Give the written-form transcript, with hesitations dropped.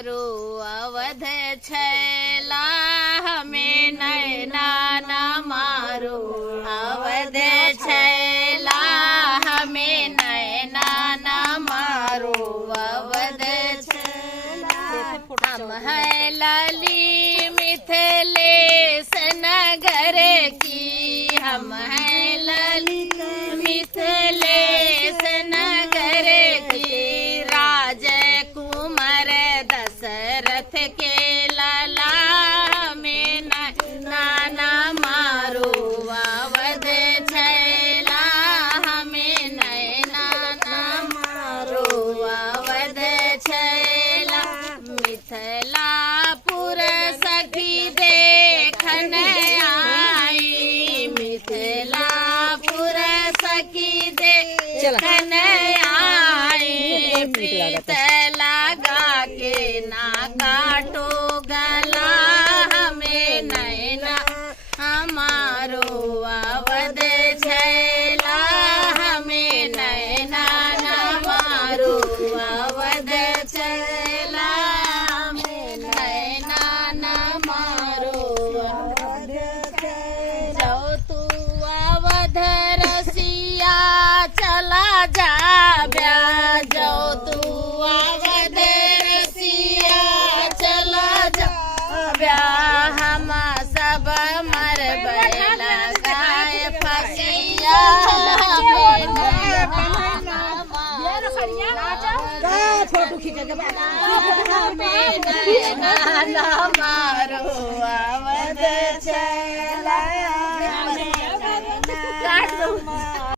मारो अवध छैला हमें नैना न मारो अवध छैला हमें नैना न मारो अवध छैला। हम है लाली मिथिलेश नगर की, हम है लाली मिथिलेश नगर की, राजकुमार दशरथ के लाला हमें नाना मारो अवध छैला हमें नैना न मारो अवध छैला। मिथिलापुर सखी देखन आई, मिथिलापुर सखी देखन आई, प्रीत लगा के ना काटो गला हमें नैना हमारो अवध छैला हमें नैना न मारो अवध छैला हमें नैना न मारो अवध छैला। जाओ तू अवध रसिया चला जा ब्याह, जाओ तू अवध रसिया चला जा ब्याह, हम सब मर बैला गाय फसिया हमें नैना न मारो अवध छैला।